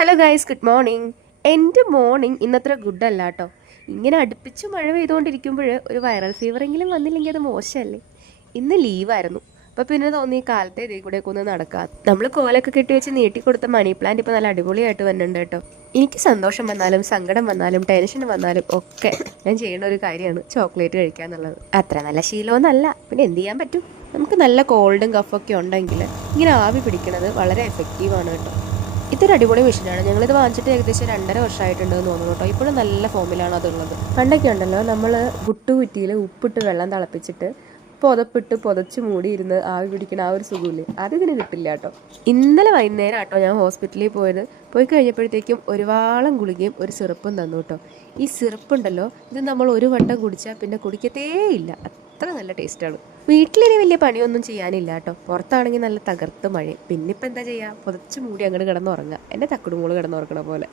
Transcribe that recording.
Hello guys, good morning. എൻ്റെ morning ഇന്നത്ര good അല്ല കേട്ടോ. ഇങ്ങനെ അടുപ്പിച്ച് മഴ പെയ്തുകൊണ്ടിരിക്കുമ്പോൾ ഒരു വൈറൽ ഫീവറെങ്കിലും വന്നില്ലെങ്കിൽ അത് മോശമല്ലേ. ഇന്ന് ലീവായിരുന്നു. അപ്പോൾ പിന്നെ തോന്നി കാലത്തെ ഇതേ കൂടെയൊക്കെ ഒന്ന് നടക്കാം. നമ്മൾ കോലൊക്കെ കെട്ടി വെച്ച് നീട്ടിക്കൊടുത്ത മണി പ്ലാന്റ് ഇപ്പോൾ നല്ല അടിപൊളിയായിട്ട് വരുന്നുണ്ട് കേട്ടോ. എനിക്ക് സന്തോഷം വന്നാലും സങ്കടം വന്നാലും ടെൻഷൻ വന്നാലും ഒക്കെ ഞാൻ ചെയ്യുന്ന ഒരു കാര്യമാണ് ചോക്ലേറ്റ് കഴിക്കുക എന്നുള്ളത്. അത്ര നല്ല ശീലമൊന്നുമല്ല, പിന്നെ എന്ത് ചെയ്യാൻ പറ്റും. നമുക്ക് നല്ല കോൾഡും കഫൊക്കെ ഉണ്ടെങ്കിൽ ഇങ്ങനെ ആവി പിടിക്കുന്നത് വളരെ എഫക്റ്റീവാണ് കേട്ടോ. ഇതൊരു അടിപൊളി മെഷീനാണ്. ഞങ്ങളിത് വാങ്ങിച്ചിട്ട് ഏകദേശം 2.5 വർഷമായിട്ടുണ്ടെന്ന് തോന്നുന്നു കേട്ടോ. ഇപ്പോഴും നല്ല ഫോമിലാണ് അതുള്ളത്. പണ്ടൊക്കെ ഉണ്ടല്ലോ, നമ്മൾ പുട്ടുകുറ്റിയിൽ ഉപ്പിട്ട് വെള്ളം തിളപ്പിച്ചിട്ട് പുതച്ച് മൂടിയിരുന്ന് ആവി പിടിക്കുന്ന ആ ഒരു സുഖമില്ലേ, അതിന് കിട്ടില്ല കേട്ടോ. ഇന്നലെ വൈകുന്നേരം കേട്ടോ ഞാൻ ഹോസ്പിറ്റലിൽ പോയി കഴിഞ്ഞപ്പോഴത്തേക്കും ഒരു വാളം ഗുളികയും ഒരു സിറപ്പും തന്നു കേട്ടോ. ഈ സിറപ്പുണ്ടല്ലോ, ഇത് നമ്മൾ ഒരു വട്ടം കുടിച്ചാൽ പിന്നെ കുടിക്കത്തേ ഇല്ല, അത്ര നല്ല ടേസ്റ്റാണ്. വീട്ടിലിനി വലിയ പണിയൊന്നും ചെയ്യാനില്ല കേട്ടോ. പുറത്താണെങ്കിൽ നല്ല തകർത്ത് മഴയും. പിന്നിപ്പോൾ എന്താ ചെയ്യുക, പുതച്ച് മൂടി അങ്ങോട്ട് കിടന്നുറങ്ങുക, എൻ്റെ തക്കുടുമോള് കിടന്നുറങ്ങണ പോലെ.